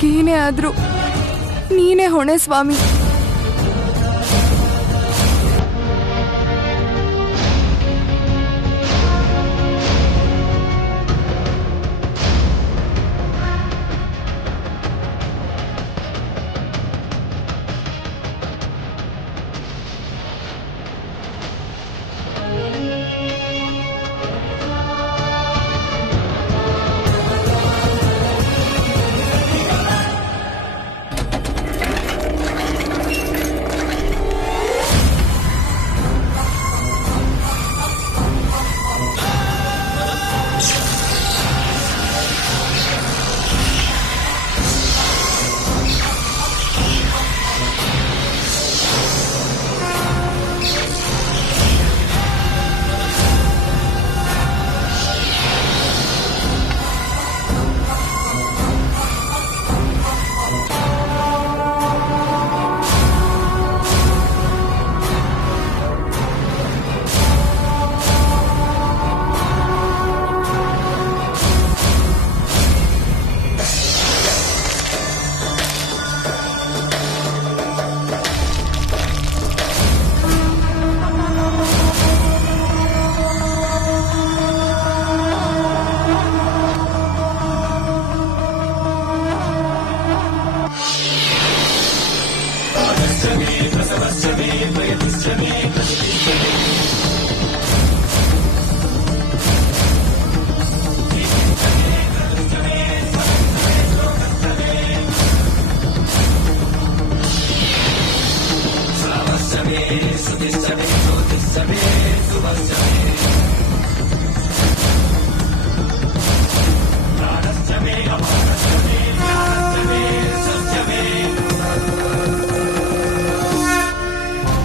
ನನಗೇನೇ ಆದ್ರೂ ನೀನೇ ಹೊಣೆ ಸ್ವಾಮಿ.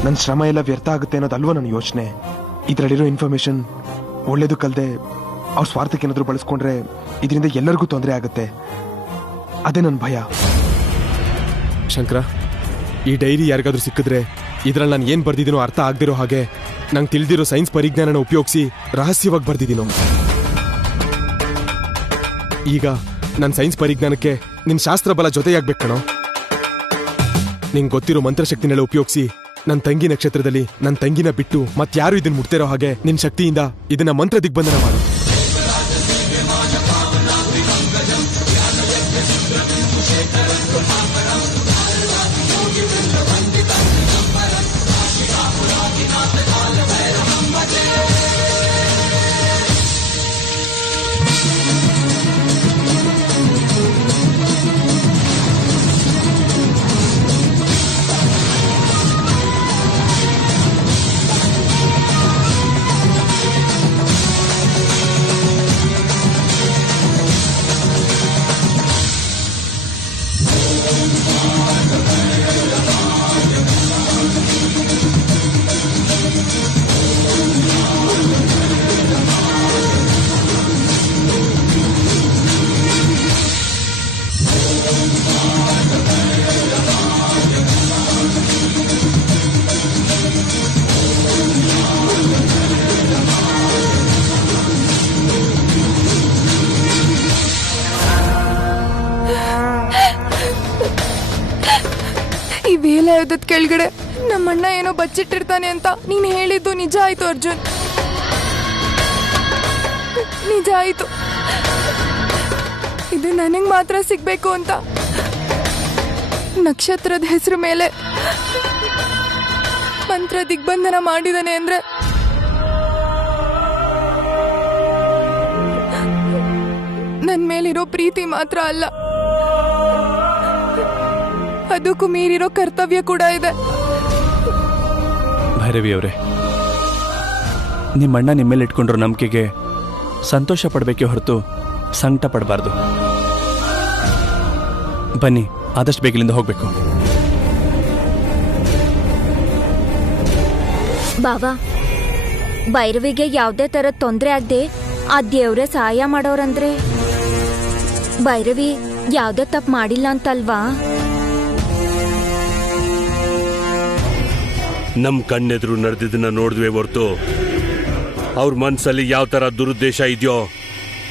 ನನ್ನ ಶ್ರಮ ಎಲ್ಲ ವ್ಯರ್ಥ ಆಗುತ್ತೆ ಅನ್ನೋದಲ್ವ ನನ್ನ ಯೋಚನೆ. ಇದರಲ್ಲಿರೋ ಇನ್ಫಾರ್ಮೇಶನ್ ಒಳ್ಳೇದು ಕಲ್ದೆ ಅವ್ರ ಸ್ವಾರ್ಥಕ್ಕೆ ಏನಾದರೂ ಬಳಸ್ಕೊಂಡ್ರೆ ಇದರಿಂದ ಎಲ್ಲರಿಗೂ ತೊಂದರೆ ಆಗುತ್ತೆ. ಅದೇ ನನ್ನ ಭಯ. ಶಂಕರ, ಈ ಡೈರಿ ಯಾರಿಗಾದ್ರೂ ಸಿಕ್ಕಿದ್ರೆ ಇದ್ರಲ್ಲಿ ನಾನು ಏನು ಬರ್ದಿದ್ದೀನೋ ಅರ್ಥ ಆಗದಿರೋ ಹಾಗೆ ನಂಗೆ ತಿಳಿದಿರೋ ಸೈನ್ಸ್ ಪರಿಜ್ಞಾನನ ಉಪಯೋಗಿಸಿ ರಹಸ್ಯವಾಗಿ ಬರ್ದಿದ್ದೀನೋ. ಈಗ ನನ್ನ ಸೈನ್ಸ್ ಪರಿಜ್ಞಾನಕ್ಕೆ ನಿನ್ನ ಶಾಸ್ತ್ರ ಬಲ ಜೊತೆಯಾಗ್ಬೇಕು ಕಣೋ. ನಿಂಗೆ ಗೊತ್ತಿರೋ ಮಂತ್ರಶಕ್ತಿನೆಲ್ಲ ಉಪಯೋಗಿಸಿ ನನ್ನ ತಂಗಿ ನಕ್ಷತ್ರದಲ್ಲಿ ನನ್ನ ತಂಗಿನ ಬಿಟ್ಟು ಮತ್ತಾರು ಇದನ್ನ ಮುಟ್ತಿರೋ ಹಾಗೆ ನಿನ್ನ ಶಕ್ತಿಯಿಂದ ಇದನ್ನ ಮಂತ್ರ ದಿಗ್ಬಂಧನ ಮಾಡು. ಈ ವೇಲಾಯುಧದ ಕೆಳಗಡೆ ನಮ್ಮಣ್ಣ ಏನೋ ಬಚ್ಚಿಟ್ಟಿರ್ತಾನೆ ಅಂತ ನೀನು ಹೇಳಿದ್ದು ನಿಜ ಆಯ್ತು ಅರ್ಜುನ್, ನಿಜ ಆಯ್ತು. ಇದು ನನಗೆ ಮಾತ್ರ ಸಿಗ್ಬೇಕು ಅಂತ ನಕ್ಷತ್ರದ ಹೆಸರು ಮೇಲೆ ಮಂತ್ರ ದಿಗ್ಬಂಧನ ಮಾಡಿದಾನೆ ಅಂದ್ರೆ ನನ್ನ ಮೇಲಿರೋ ಪ್ರೀತಿ ಮಾತ್ರ ಅಲ್ಲ, ಅದಕ್ಕೂ ಮೀರಿರೋ ಕರ್ತವ್ಯ ಕೂಡ ಇದೆ. ಭೈರವಿ ಅವರೇ, ನಿಮ್ಮಣ್ಣ ನಿಮ್ಮ ಮೇಲೆ ಇಟ್ಕೊಂಡಿರೋ ನಂಬಿಕೆಗೆ ಸಂತೋಷ ಪಡಬೇಕೇ ಹೊರತು ಸಂಕಟ ಪಡಬಾರ್ದು. ಬನ್ನಿ, ಆದಷ್ಟು ಬೇಗಲಿಂದ ಹೋಗ್ಬೇಕು. ಬಾವಾ, ಭೈರವಿಗೆ ಯಾವುದೇ ಥರದ ತೊಂದರೆ ಆಗದೆ ಆ ದೇವ್ರೆ ಸಹಾಯ ಮಾಡೋರಂದ್ರೆ ಭೈರವಿ ಯಾವುದೇ ತಪ್ಪು ಮಾಡಿಲ್ಲ ಅಂತಲ್ವಾ? ನಮ್ ಕಣ್ಣೆದುರು ನಡೆದಿದ್ದನ್ನ ನೋಡಿದ್ವಿ ಹೊರ್ತು ಅವ್ರ ಮನ್ಸಲ್ಲಿ ಯಾವ ತರ ದುರುದ್ದೇಶ ಇದೆಯೋ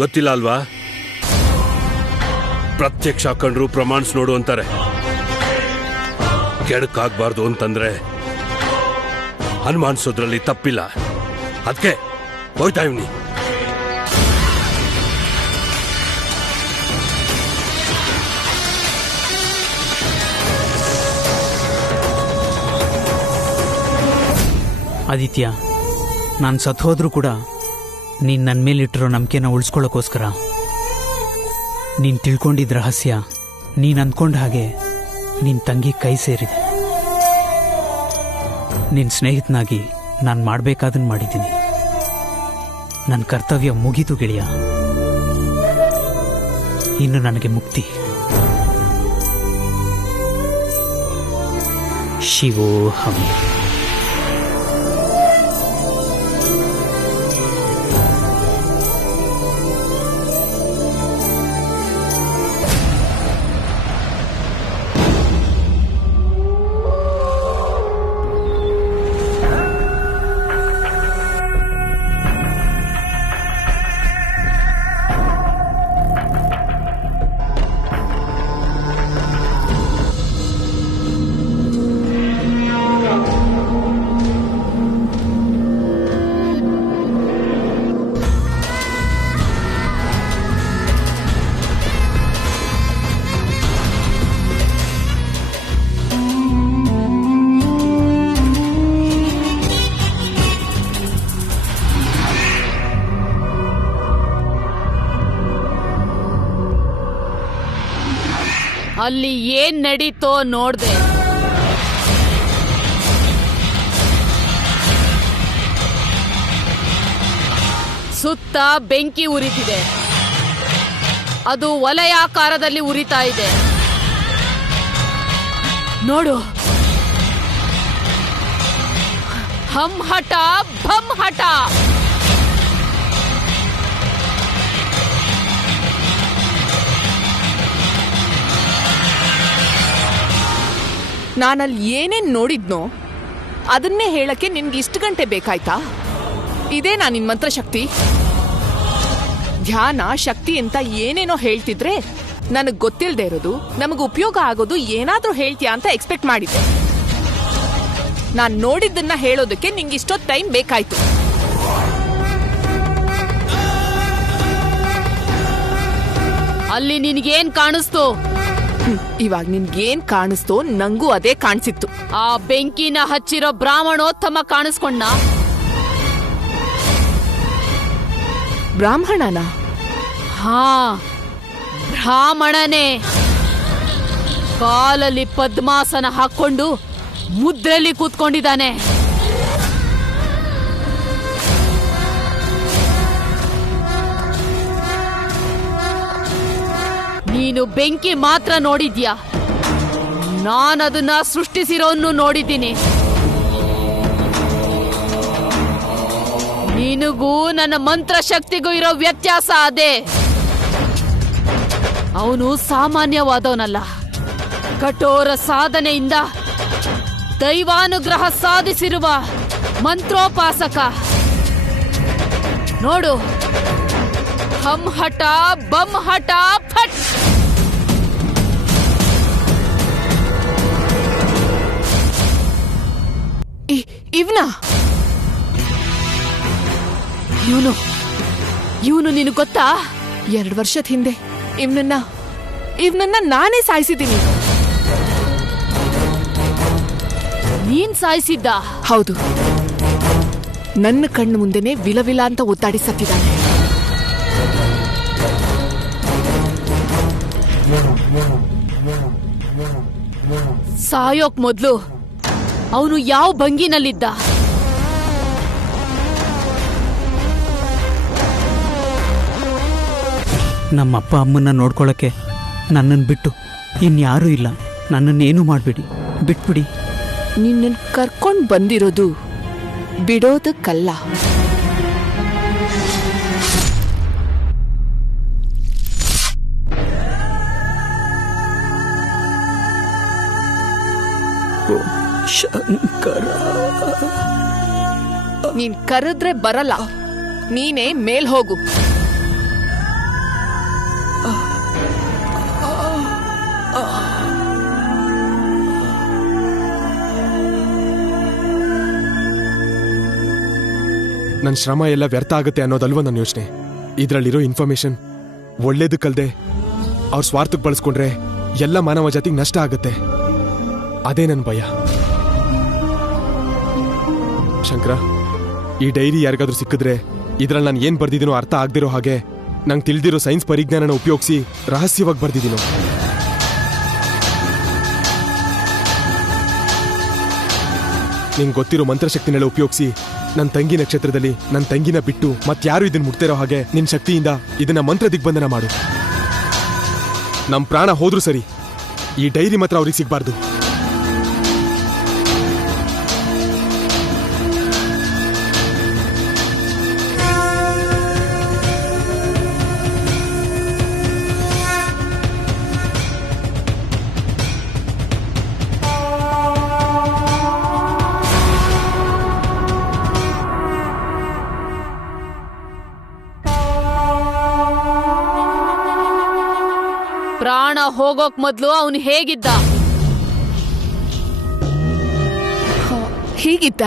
ಗೊತ್ತಿಲ್ಲ ಅಲ್ವಾ? ಪ್ರತ್ಯಕ್ಷ ಕಂಡ್ರು ಪ್ರಮಾಣಿಸ್ ನೋಡು ಅಂತಾರೆ. ಕೆಡಕಾಗ್ಬಾರ್ದು ಅಂತಂದ್ರೆ ಅನುಮಾನಿಸೋದ್ರಲ್ಲಿ ತಪ್ಪಿಲ್ಲ. ಅದಕ್ಕೆ ಹೋಯ್ತಾ ಇವ್ನಿ. ಆದಿತ್ಯ, ನಾನು ಸತ್ತು ಹೋದ್ರೂ ಕೂಡ ನೀನು ನನ್ನ ಮೇಲಿಟ್ಟಿರೋ ನಂಬಿಕೆನ ಉಳಿಸ್ಕೊಳ್ಳೋಕ್ಕೋಸ್ಕರ ನೀನು ತಿಳ್ಕೊಂಡಿದ್ದ ರಹಸ್ಯ ನೀನು ಅಂದ್ಕೊಂಡ ಹಾಗೆ ನಿನ್ನ ತಂಗಿ ಕೈ ಸೇರಿದೆ. ನಿನ್ನ ಸ್ನೇಹಿತನಾಗಿ ನಾನು ಮಾಡಬೇಕಾದನ್ನು ಮಾಡಿದ್ದೀನಿ. ನನ್ನ ಕರ್ತವ್ಯ ಮುಗೀತು ಗೆಳೆಯ. ಇನ್ನು ನನಗೆ ಮುಕ್ತಿ. ಶಿವೋಹಂ. ಅಲ್ಲಿ ಏನ್ ನಡೀತೋ ನೋಡ್ದೆ. ಸುತ್ತ ಬೆಂಕಿ ಉರಿತಿದೆ. ಅದು ವಲಯಾಕಾರದಲ್ಲಿ ಉರಿತಾ ಇದೆ. ನೋಡು, ಹಂ ಹಠ ಭಂ ಹಠ. ನಾನಲ್ಲಿ ಏನೇನ್ ನೋಡಿದ್ನೋ ಅದನ್ನೇ ಹೇಳಕ್ಕೆ ನಿನ್ಗೆ ಇಷ್ಟು ಗಂಟೆ ಬೇಕಾಯ್ತಾ? ಇದೇ ನಿನ್ ಮಂತ್ರಶಕ್ತಿ? ಧ್ಯಾನ ಶಕ್ತಿ ಅಂತ ಏನೇನೋ ಹೇಳ್ತಿದ್ರೆ ನನಗ್ ಗೊತ್ತಿಲ್ಲದೆ ಇರೋದು, ನಮಗ್ ಉಪಯೋಗ ಆಗೋದು ಏನಾದ್ರೂ ಹೇಳ್ತೀಯಾ ಅಂತ ಎಕ್ಸ್ಪೆಕ್ಟ್ ಮಾಡಿದ್ದೆ. ನಾನ್ ನೋಡಿದ್ದನ್ನ ಹೇಳೋದಕ್ಕೆ ನಿಂಗೆ ಇಷ್ಟೊತ್ತು ಟೈಮ್ ಬೇಕಾಯ್ತು. ಅಲ್ಲಿ ನಿನ್ಗೇನ್ ಕಾಣಿಸ್ತು? ಇವಾಗ ನಿನ್ಗೇನ್ ಕಾಣಿಸ್ತೋ ನಂಗೂ ಅದೇ ಕಾಣಿಸಿತ್ತು. ಆ ಬೆಂಕಿನ ಹಚ್ಚಿರೋ ಬ್ರಾಹ್ಮಣೋತ್ತಮ ಕಾಣಿಸ್ಕೊಂಡ. ಬ್ರಾಹ್ಮಣನ? ಹಾ, ಬ್ರಾಹ್ಮಣನೇ. ಕಾಲಲ್ಲಿ ಪದ್ಮಾಸನ ಹಾಕೊಂಡು ಮುದ್ರೆಯಲ್ಲಿ ಕೂತ್ಕೊಂಡಿದ್ದಾನೆ. ನೀನು ಬೆಂಕಿ ಮಾತ್ರ ನೋಡಿದ್ಯಾ, ನಾನದನ್ನ ಸೃಷ್ಟಿಸಿರೋನ್ನು ನೋಡಿದ್ದೀನಿ. ನಿನಗೂ ನನ್ನ ಮಂತ್ರಶಕ್ತಿಗೂ ಇರೋ ವ್ಯತ್ಯಾಸ ಅದೇ. ಅವನು ಸಾಮಾನ್ಯವಾದವನಲ್ಲ. ಕಠೋರ ಸಾಧನೆಯಿಂದ ದೈವಾನುಗ್ರಹ ಸಾಧಿಸಿರುವ ಮಂತ್ರೋಪಾಸಕ. ನೋಡು, ಹಂ ಹಠ ಬಂ ಹಠ ಫಟ್. ಇವ್ನಾ? ಇವನು ನಿನಗೆ ಗೊತ್ತಾ? 2 ವರ್ಷದ ಹಿಂದೆ ಇವ್ನನ್ನ ನಾನೇ ಸಾಯಿಸಿದ್ದೀನಿ. ನೀನ್ ಸಾಯಿಸಿದ್ದ? ಹೌದು. ನನ್ನ ಕಣ್ಣು ಮುಂದೆನೆ ವಿಲವಿಲ ಅಂತ ಒತ್ತಾಡಿ ಸತ್ತಿದ್ದಾನೆ. ಸಾಯೋಕ್ ಮೊದ್ಲು ಅವನು ಯಾವ ಭಂಗಿನಲ್ಲಿದ್ದ? ನಮ್ಮಪ್ಪ ಅಮ್ಮನ್ನ ನೋಡ್ಕೊಳ್ಳೋಕ್ಕೆ ನನ್ನನ್ನು ಬಿಟ್ಟು ಇನ್ಯಾರೂ ಇಲ್ಲ. ನನ್ನನ್ನೇನು ಮಾಡಬೇಡಿ, ಬಿಟ್ಬಿಡಿ. ನಿನ್ನನ್ನು ಕರ್ಕೊಂಡು ಬಂದಿರೋದು ಬಿಡೋದಕ್ಕಲ್ಲ. ಶಂಕರ, ನೀನ್ ಕರೆದ್ರೆ ಬರಲ್ಲ. ನೀನೇ ಮೇಲ್ ಹೋಗು. ನನ್ನ ಶ್ರಮ ಎಲ್ಲ ವ್ಯರ್ಥ ಆಗುತ್ತೆ ಅನ್ನೋದಲ್ವ ನನ್ನ ಯೋಚನೆ. ಇದರಲ್ಲಿರೋ ಇನ್ಫಾರ್ಮೇಶನ್ ಒಳ್ಳೇದಕ್ಕಲ್ದೆ ಅವ್ರ ಸ್ವಾರ್ಥಕ್ಕೆ ಬಳಸ್ಕೊಂಡ್ರೆ ಎಲ್ಲ ಮಾನವ ಜಾತಿಗೆ ನಷ್ಟ ಆಗುತ್ತೆ. ಅದೇ ನನ್ನ ಭಯ. ಶಂಕರ, ಈ ಡೈರಿ ಯಾರಿಗಾದ್ರೂ ಸಿಕ್ಕಿದ್ರೆ ಇದ್ರಲ್ಲಿ ನಾನು ಏನ್ ಬರ್ದಿದ್ದೀನೋ ಅರ್ಥ ಆಗದಿರೋ ಹಾಗೆ ನಂಗೆ ತಿಳಿದಿರೋ ಸೈನ್ಸ್ ಪರಿಜ್ಞಾನನ ಉಪಯೋಗಿಸಿ ರಹಸ್ಯವಾಗಿ ಬರ್ದಿದ್ದೀನೋ. ನಿಂಗೆ ಗೊತ್ತಿರೋ ಮಂತ್ರಶಕ್ತಿನೆಲ್ಲ ಉಪಯೋಗಿಸಿ ನನ್ನ ತಂಗಿ ನಕ್ಷತ್ರದಲ್ಲಿ ನನ್ನ ತಂಗಿನ ಬಿಟ್ಟು ಮತ್ತಾರು ಇದನ್ನ ಮುಟ್ತಿರೋ ಹಾಗೆ ನಿನ್ನ ಶಕ್ತಿಯಿಂದ ಇದನ್ನ ಮಂತ್ರ ದಿಗ್ಬಂಧನ ಮಾಡು. ನಮ್ಮ ಪ್ರಾಣ ಹೋದ್ರೂ ಸರಿ, ಈ ಡೈರಿ ಮಾತ್ರ ಅವ್ರಿಗೆ ಸಿಗ್ಬಾರ್ದು. ಪ್ರಾಣ ಹೋಗೋಕ್ ಮೊದ್ಲು ಅವನು ಹೇಗಿದ್ದ? ಹೀಗಿದ್ದ.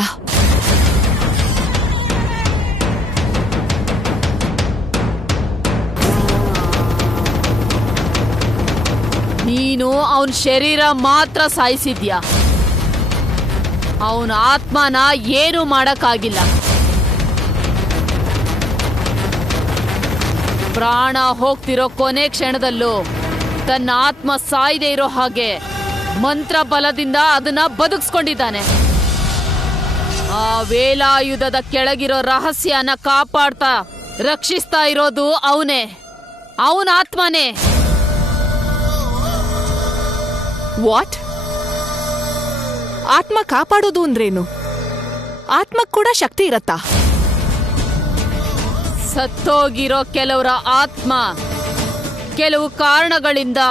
ನೀನು ಅವನ ಶರೀರ ಮಾತ್ರ ಸಾಯಿಸಿದ್ಯಾ, ಅವನ ಆತ್ಮನ ಏನು ಮಾಡಕ್ಕಾಗಿಲ್ಲ. ಪ್ರಾಣ ಹೋಗ್ತಿರೋ ಕೊನೆ ಕ್ಷಣದಲ್ಲೂ ತನ್ನ ಆತ್ಮ ಸಾಯದೆ ಇರೋ ಹಾಗೆ ಮಂತ್ರ ಬಲದಿಂದ ಅದನ್ನ ಬದುಕಿಸ್ಕೊಂಡಿದ್ದಾನೆ. ಆ ವೇಲಾಯುಧದ ಕೆಳಗಿರೋ ರಹಸ್ಯನ ಕಾಪಾಡ್ತಾ ರಕ್ಷಿಸ್ತಾ ಇರೋದು ಅವನೇ, ಅವನ ಆತ್ಮನೇ. ವಾಟ್? ಆತ್ಮ ಕಾಪಾಡೋದು ಅಂದ್ರೇನು? ಆತ್ಮಕ್ ಕೂಡ ಶಕ್ತಿ ಇರತ್ತಾ? ಸತ್ತೋಗಿರೋ ಕೆಲವರ ಆತ್ಮ ಕೆಲವು ಕಾರಣಗಳಿಂದ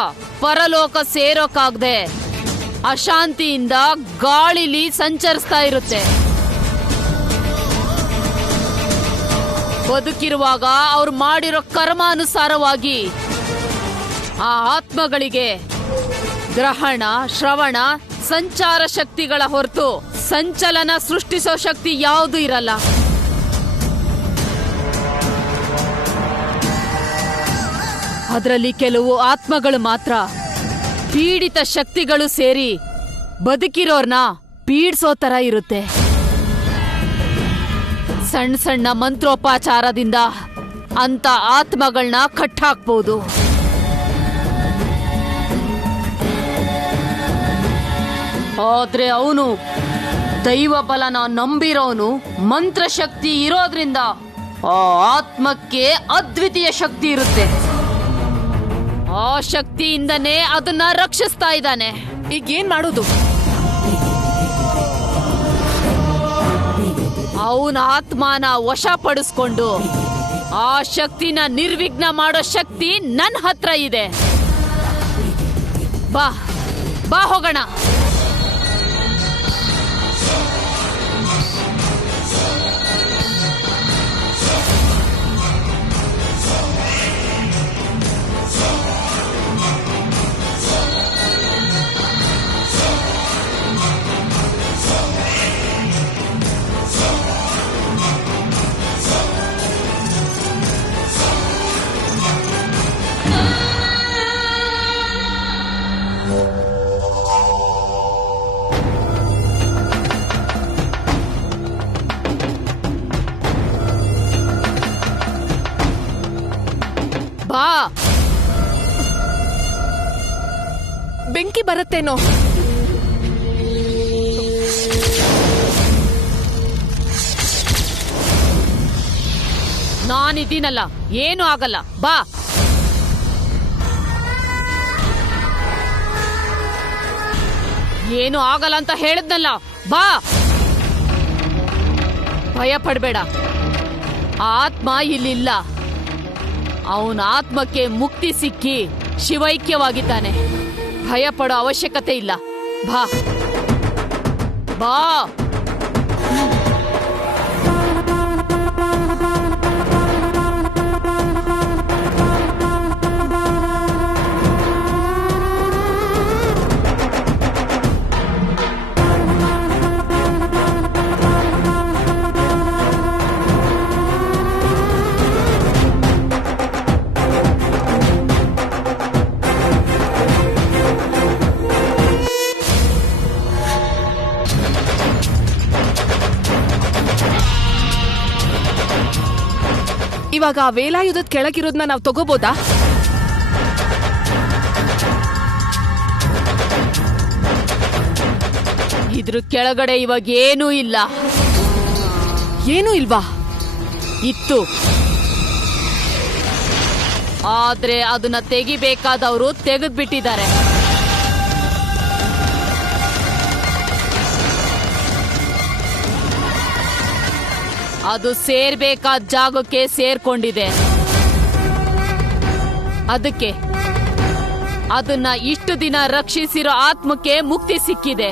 ಪರಲೋಕ ಸೇರೋಕಾಗದೆ ಅಶಾಂತಿಯಿಂದ ಗಾಳಿಲಿ ಸಂಚರಿಸ್ತಾ ಇರುತ್ತೆ. ಬದುಕಿರುವಾಗ ಅವ್ರು ಮಾಡಿರೋ ಕರ್ಮಾನುಸಾರವಾಗಿ ಆ ಆತ್ಮಗಳಿಗೆ ಗ್ರಹಣ, ಶ್ರವಣ, ಸಂಚಾರ ಶಕ್ತಿಗಳ ಹೊರತು ಸಂಚಲನ ಸೃಷ್ಟಿಸೋ ಶಕ್ತಿ ಯಾವುದೂ ಇರಲ್ಲ. ಅದರಲ್ಲಿ ಕೆಲವು ಆತ್ಮಗಳು ಮಾತ್ರ ಪೀಡಿತ ಶಕ್ತಿಗಳು ಸೇರಿ ಬದುಕಿರೋರ್ನ ಪೀಡಿಸೋ ತರ ಇರುತ್ತೆ. ಸಣ್ಣ ಸಣ್ಣ ಮಂತ್ರೋಪಚಾರದಿಂದ ಅಂತ ಆತ್ಮಗಳನ್ನ ಕಟ್ಟಾಕ್ಬೋದು. ಆದ್ರೆ ಅವನು ದೈವ ಬಲನ ನಂಬಿರೋನು, ಮಂತ್ರಶಕ್ತಿ ಇರೋದ್ರಿಂದ ಆ ಆತ್ಮಕ್ಕೆ ಅದ್ವಿತೀಯ ಶಕ್ತಿ ಇರುತ್ತೆ. ಆ ಶಕ್ತಿಯಿಂದನೇ ಅದನ್ನ ರಕ್ಷಿಸ್ತಾ ಇದ್ದಾನೆ. ಈಗೇನ್ ಮಾಡೋದು? ಅವನ ಆತ್ಮನ ವಶಪಡಿಸ್ಕೊಂಡು ಆ ಶಕ್ತಿನ ನಿರ್ವಿಘ್ನ ಮಾಡೋ ಶಕ್ತಿ ನನ್ನ ಹತ್ರ ಇದೆ. ಬಾ ಬಾ ಹೋಗೋಣ. ಬಾ. ಬೆಂಕಿ ಬರುತ್ತೇನೋ? ನಾನಿದ್ದೀನಲ್ಲ, ಏನು ಆಗಲ್ಲ. ಬಾ. ಏನು ಆಗಲ್ಲ ಅಂತ ಹೇಳಿದ್ನಲ್ಲ, ಬಾ. ಭಯ ಪಡ್ಬೇಡ, ಆತ್ಮ ಇಲ್ಲಿಲ್ಲ. ಅವನ ಆತ್ಮಕ್ಕೆ ಮುಕ್ತಿ ಸಿಕ್ಕಿ ಶಿವೈಕ್ಯವಾಗಿದ್ದಾನೆ. ಭಯ ಪಡೋ ಅವಶ್ಯಕತೆ ಇಲ್ಲ. ಬಾ ಬಾ. ಇವಾಗ ಆ ವೇಲಾಯುಧದ ಕೆಳಗಿರೋದನ್ನ ನಾವು ತಗೋಬೋದಾ? ಇದ್ರ ಕೆಳಗಡೆ ಇವಾಗ ಏನೂ ಇಲ್ಲ. ಏನೂ ಇಲ್ವಾ? ಇತ್ತು, ಆದ್ರೆ ಅದನ್ನ ತೆಗಿಬೇಕಾದವರು ತೆಗೆದ್ಬಿಟ್ಟಿದ್ದಾರೆ. ಅದು ಸೇರ್ಬೇಕಾದ ಜಾಗಕ್ಕೆ ಸೇರ್ಕೊಂಡಿದೆ. ಅದಕ್ಕೆ ಅದನ್ನ ಇಷ್ಟು ದಿನ ರಕ್ಷಿಸಿರೋ ಆತ್ಮಕ್ಕೆ ಮುಕ್ತಿ ಸಿಕ್ಕಿದೆ.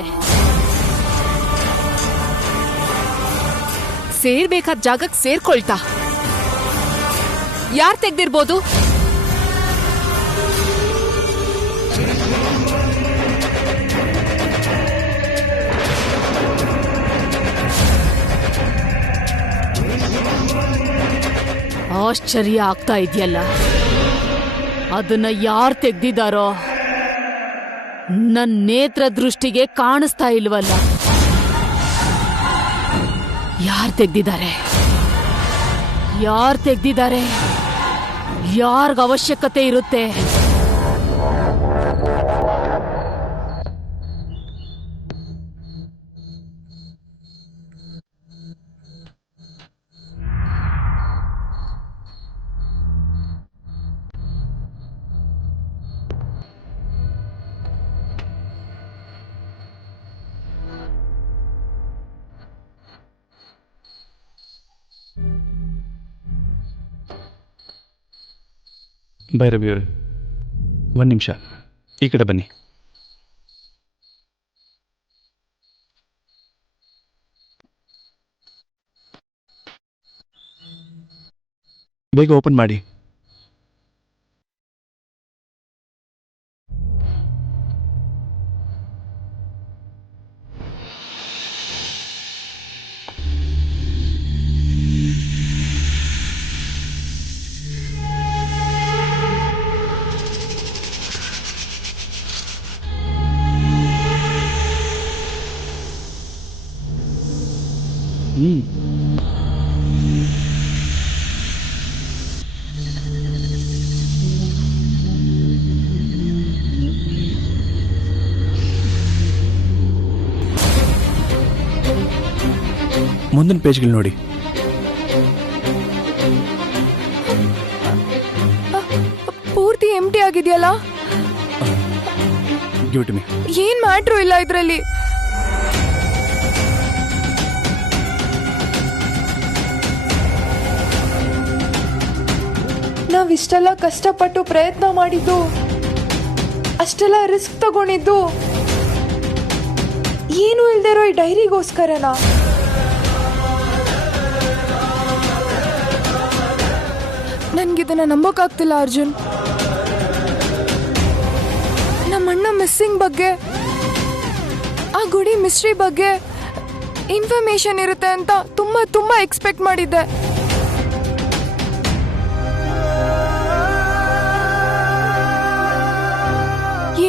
ಸೇರ್ಬೇಕಾದ ಜಾಗಕ್ಕೆ ಸೇರ್ಕೊಳ್ತಾ ಯಾರ್ ತೆಗ್ದಿರ್ಬೋದು? ಆಶ್ಚರ್ಯ ಆಗ್ತಾ ಇದೆಯಲ್ಲ, ಅದನ್ನ ಯಾರು ತೆಗ್ದಿದ್ದಾರೋ ನನ್ನ ನೇತ್ರ ದೃಷ್ಟಿಗೆ ಕಾಣಿಸ್ತಾ ಇಲ್ವಲ್ಲ. ಯಾರು ತೆಗ್ದಿದ್ದಾರೆ? ಯಾರು ತೆಗ್ದಿದ್ದಾರೆ? ಯಾರ್ಗ ಅವಶ್ಯಕತೆ ಇರುತ್ತೆ? ಭೈರವಿಯವರೇ, ಒಂದು ನಿಮಿಷ ಈ ಕಡೆ ಬನ್ನಿ. ಬೇಗ ಓಪನ್ ಮಾಡಿ. ಮುಂದಿನ ಪೇಜ್ಗಳು ನೋಡಿ. ಪೂರ್ತಿ ಎಂಟಿ ಆಗಿದೆಯಲ್ಲ. ಏನ್ ಮ್ಯಾಟ್ರು ಇಲ್ಲ ಇದ್ರಲ್ಲಿ. ನಾವಿಷ್ಟೆಲ್ಲ ಕಷ್ಟಪಟ್ಟು ಪ್ರಯತ್ನ ಮಾಡಿದ್ದು, ಅಷ್ಟೆಲ್ಲ ರಿಸ್ಕ್ ತಗೊಂಡಿದ್ದು ಏನು ಇಲ್ದಿರೋ ಈ ಡೈರಿಗೋಸ್ಕರನಾ? ನನ್ಗಿದನ್ನ ನಂಬೋಕಾಗ್ತಿಲ್ಲ ಅರ್ಜುನ್. ನಮ್ಮಣ್ಣ ಮಿಸ್ಸಿಂಗ್ ಬಗ್ಗೆ, ಆ ಗುಡಿ ಮಿಸ್ಟ್ರಿ ಬಗ್ಗೆ ಇನ್ಫಾರ್ಮೇಶನ್ ಇರುತ್ತೆ ಅಂತ ತುಂಬಾ ಎಕ್ಸ್ಪೆಕ್ಟ್ ಮಾಡಿದ್ದೆ.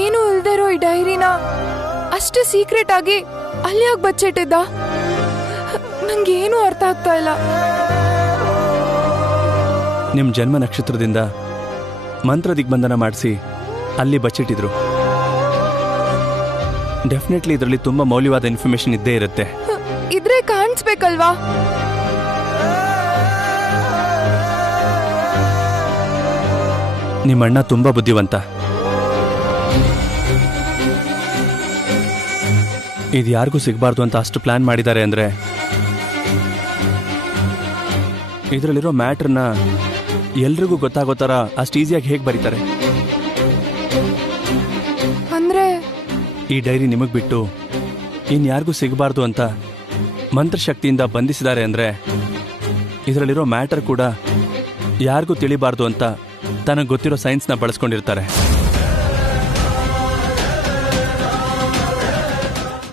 ಏನು ಇಲ್ದಿರೋ ಈ ಡೈರಿನ ಅಷ್ಟು ಸೀಕ್ರೆಟ್ ಆಗಿ ಅಲ್ಲಿ ಯಾಕೆ ಬಚ್ಚಿಟ್ಟಿದ್ದ? ನಂಗೇನು ಅರ್ಥ ಆಗ್ತಾ ಇಲ್ಲ. ನಿಮ್ಮ ಜನ್ಮ ನಕ್ಷತ್ರದಿಂದ ಮಂತ್ರ ದಿಗ್ಬಂಧನ ಮಾಡಿಸಿ ಅಲ್ಲಿ ಬಚ್ಚಿಟ್ಟಿದ್ರು. ಡೆಫಿನೆಟ್ಲಿ ಇದರಲ್ಲಿ ತುಂಬಾ ಮೌಲ್ಯವಾದ ಇನ್ಫಾರ್ಮೇಶನ್ ಇದ್ದೇ ಇರುತ್ತೆ. ಇದ್ರೆ ಕಾಣಿಸ್ಬೇಕಲ್ವಾ? ನಿಮ್ಮಣ್ಣ ತುಂಬಾ ಬುದ್ಧಿವಂತ. ಇದು ಯಾರಿಗೂ ಸಿಗಬಾರ್ದು ಅಂತ ಅಷ್ಟು ಪ್ಲಾನ್ ಮಾಡಿದ್ದಾರೆ ಅಂದ್ರೆ ಇದರಲ್ಲಿರೋ ಮ್ಯಾಟ್ರನ್ನ ಎಲ್ರಿಗೂ ಗೊತ್ತಾಗೋ ಥರ ಅಷ್ಟು ಈಸಿಯಾಗಿ ಹೇಗೆ ಬರೀತಾರೆ? ಅಂದ್ರೆ ಈ ಡೈರಿ ನಿಮಗೆ ಬಿಟ್ಟು ಇನ್ಯಾರಿಗೂ ಸಿಗಬಾರ್ದು ಅಂತ ಮಂತ್ರಶಕ್ತಿಯಿಂದ ಬಂಧಿಸಿದ್ದಾರೆ ಅಂದ್ರೆ ಇದರಲ್ಲಿರೋ ಮ್ಯಾಟರ್ ಕೂಡ ಯಾರಿಗೂ ತಿಳಿಬಾರ್ದು ಅಂತ ತನಗೆ ಗೊತ್ತಿರೋ ಸೈನ್ಸ್ನ ಬಳಸ್ಕೊಂಡಿರ್ತಾರೆ.